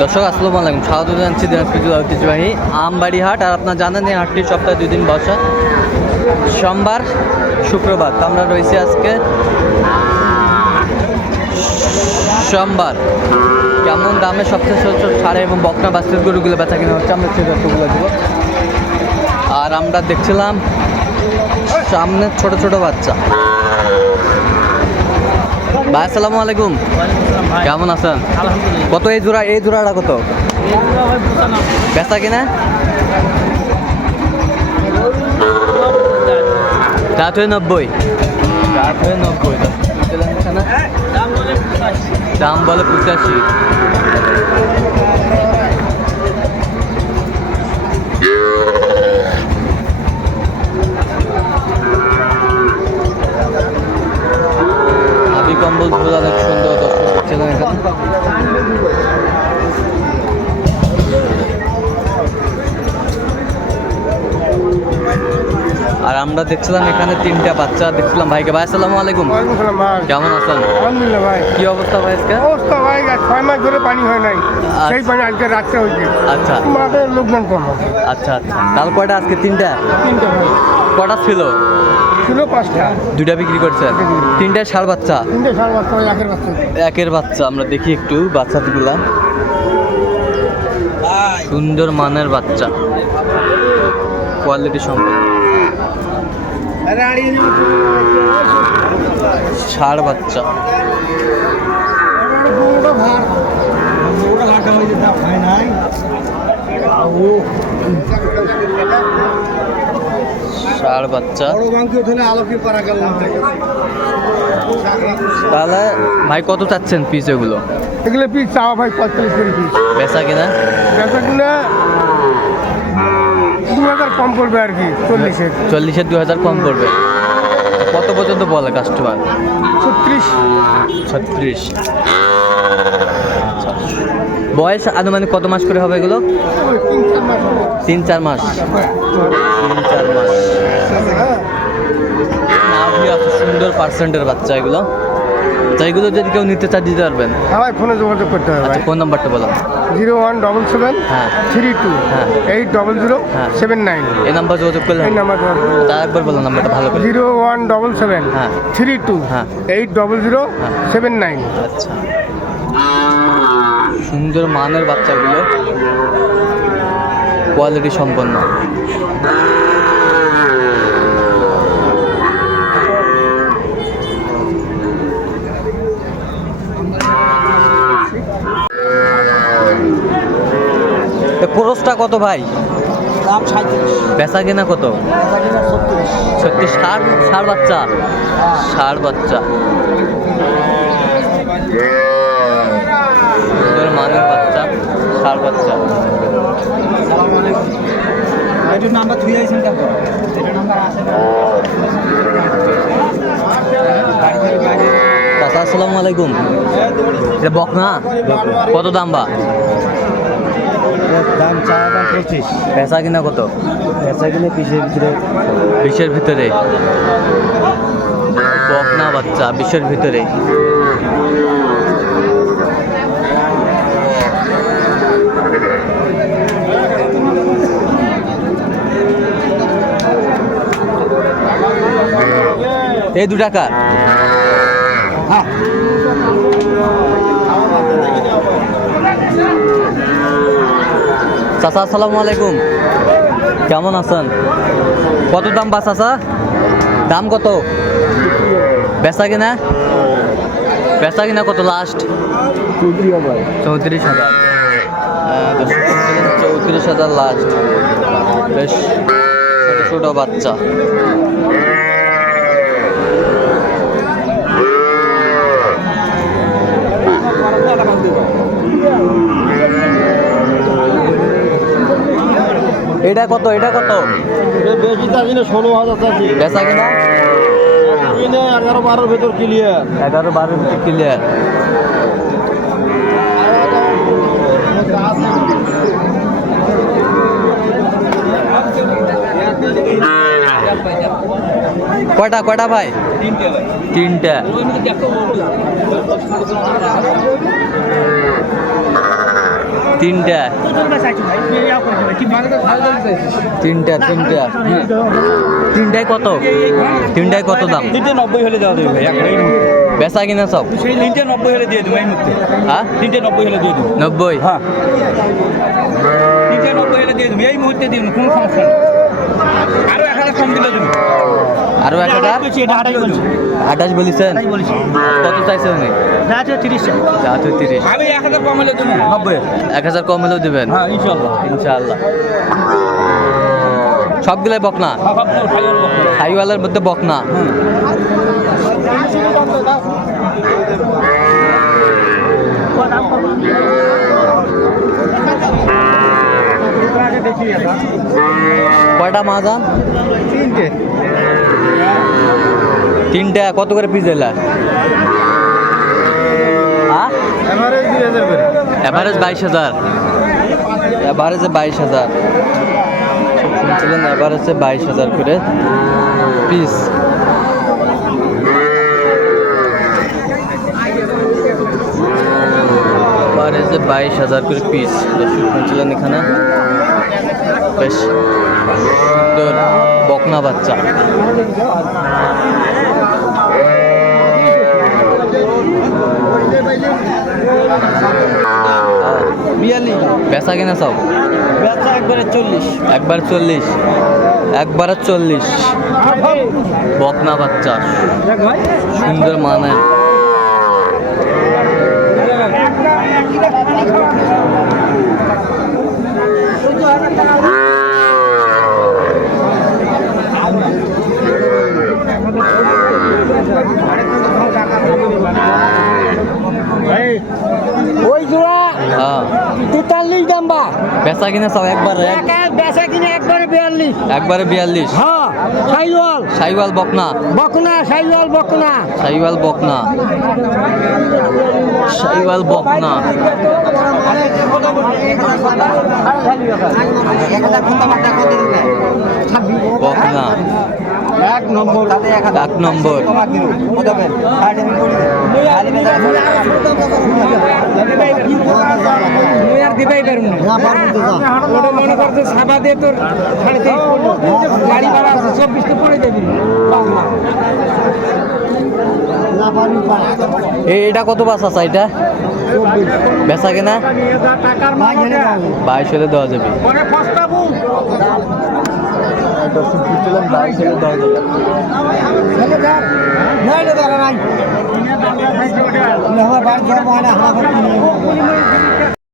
দর্শক আসসালামু আলাইকুম, স্বাগত জানাচ্ছি দিনাজপুর ঐতিহ্যবাহী আমবাড়ি হাট। আর আপনার জানেন এই হাটটি সপ্তাহে 2 দিন বসে, সোমবার শুক্রবার। তো আমরা রয়েছি আজকে সোমবার। কেমন দামে সবচেয়ে ছোট ছোট ছাড়ে এবং বকনা বাস্তির গরুগুলো বেচা কিনা হচ্ছে, আমরা সেই তথ্যগুলো দেবো। আর আমরা দেখছিলাম সামনে ছোট ছোট বাচ্চা। ভাই আসসালামু আলাইকুম, কেমন আছেন? কত এই জোড়া? এই জোড়াটা কত বেচা কিনা? 490। দাম বলে 85। হাবি কম্বল ঝোলা অনেক সুন্দর দর্শক দেখছিলাম এখানে। আর আমরা দেখছিলাম এখানে 3টা বাচ্চা দেখছিলাম ভাইকে। ভাই আসসালামু আলাইকুম, কেমন আছেন? আলহামদুলিল্লাহ ভাই। কি অবস্থা ভাই আজকে? অবস্থা ভাই 6 মাস ধরে পানি হয় নাই, সেই পানি আজকে রাত্রে হয়েছে। আচ্ছা মাঠের লোকজন কম। আচ্ছা আচ্ছা, তাহলে কয়টা আজকে? 3টা। 3টা ভাই কটা ছিল? ছিল 5টা। 2টা বিক্রি করছেন? 3টায় ষাঁড় বাচ্চা? 3টে ষাঁড় বাচ্চা, একের বাচ্চা। একের বাচ্চা। আমরা দেখি একটু বাচ্চাগুলা, সুন্দর মানের বাচ্চা, কোয়ালিটি সম্পন্ন ষাঁড় বাচ্চা। ষাঁড় বাচ্চা। তাহলে ভাই কত চাচ্ছেন পিস এগুলো? এগুলো পিস চাওয়া ভাই 45 করে পিস। বেচা কিনা? বেচা কিনা 2000 কম করবে আর কি। 40-এর 2000 কম করবে। কত পর্যন্ত বলে কাস্টমার? 36। বয়স আনুমানিক কত মাস করে হবে এগুলো? 3-4 মাস। 3-4 মাস। সুন্দর পার্সেন্টের বাচ্চা এগুলো। আচ্ছা, এগুলো যদি কেউ নিতে চায় দিতে পারবেন? হ্যাঁ ভাই, ফোনে যোগাযোগ করতে হবে ভাই। ফোন নাম্বারটা বলো। 0177 হ্যাঁ 32 হ্যাঁ 800 হ্যাঁ 79। এই নাম্বার যোগাযোগ করলে? এই নাম্বার যোগাযোগ করুন। তার একবার বলো নাম্বারটা ভালো করে। 0177 হ্যাঁ 32 হ্যাঁ 800 হ্যাঁ 79। আচ্ছা, সুন্দর মানের বাচ্চাগুলো, কোয়ালিটি সম্পন্ন। খরচটা কত ভাই? দাম 37। বেচা কিনা কত? 36। ষাঁড় বাচ্চা? ষাঁড় বাচ্চা, সুন্দর মানের বাচ্চা, ষাঁড় বাচ্চা। নাম্বার 3 আইছেন দেখো, এটা নাম্বার আছে না। চাচা আসসালামু আলাইকুম, এটা বকনা? কত দাম বা? দাম 25। বেচা কিনা কত? বেচা কিনে 20-এর ভিতরে। বকনা বাচ্চা 20-এর ভিতরে। এই 2 টাকা। চাচা আসসালামু আলাইকুম, কেমন আছেন? কত দাম বা চাচা? দাম কত? বেচা কিনা? বেচা কিনা কত লাস্ট? 34,000। 34,000 লাস্ট। বেশ ছোট ছোট বাচ্চা। এটা কত? এটা কত? বেশি চাচ্ছি না, 16,000 চাচ্ছি। বেচা কিনা? 11-12 ভেতর ক্লিয়ার। 11-12 ভিতরে ক্লিয়ার। কয়টা কয়টা ভাই? তিনটা। তিনটা তিনটা তিনটা তিনটায় কত? তিনটায় কত দাম? 390 হলে দেওয়া দেবে ভাই এখন এই মুহূর্তে। বেচা কিনা সব 390 হলে দিয়ে দেবো এই মুহূর্তে। হ্যাঁ 390 হলে দিয়ে দেবো। 90 হ্যাঁ 390 হলে দিয়ে দেবো এই মুহূর্তে দিয়ে দেবো, কোনো সমস্যা নেই। আরো 1000 কম দিলে দেবো। আরো 1000 এটা 28 বলছি। 28 বলেছেন? কত চাইছেন উনি? যা আছে 30 টাকা। যা তো 30। আমি 1000 কম হলে দেবো 90। 1000 কম হলেও দেবেন? হ্যাঁ ইনশাআল্লাহ। ইনশাআল্লাহ। সবগুলাই বকনা? হাইওয়ালার মধ্যে বকনা। কয়টা মাজান? তিনটা। কত করে পিস দিলা? এভারেজ 22,000। এভারেজে 22,000 শুনছিলেন? এভারেজে 22,000 করে পিস। এভারেজে 22,000 করে পিস দর্শক শুনছিলেন। এখানে বেশ সুন্দর বকনা বাচ্চা। বেচা কিনা সব? বেচা একবারে 40। একবার 40। একবারে 40 বকনা বাচ্চা সুন্দর মানের। ওই জোড়া হ্যাঁ 43 দাম বা। বেচা কিনা সব একবারে? বেচা কিনে একবারে 42। একবারে 42। হ্যাঁ সাইওয়াল। সাইওয়াল বকনা? বকনা সাইওয়াল বকনা। সাইওয়াল বকনা। সাইওয়াল বকনা। বকনা 1 নম্বর। 1 নম্বর। দিবাই পারুন না। ওটা মনে করছে সাবা দিয়ে তোর 23.5 গাড়ি ভাড়া আছে 24 তো পড়ে যাবি। এটা কত বাস আছে? এটা বেচা কিনা 22 হলে দেওয়া যাবে। 22 হলে দেওয়া যাবে।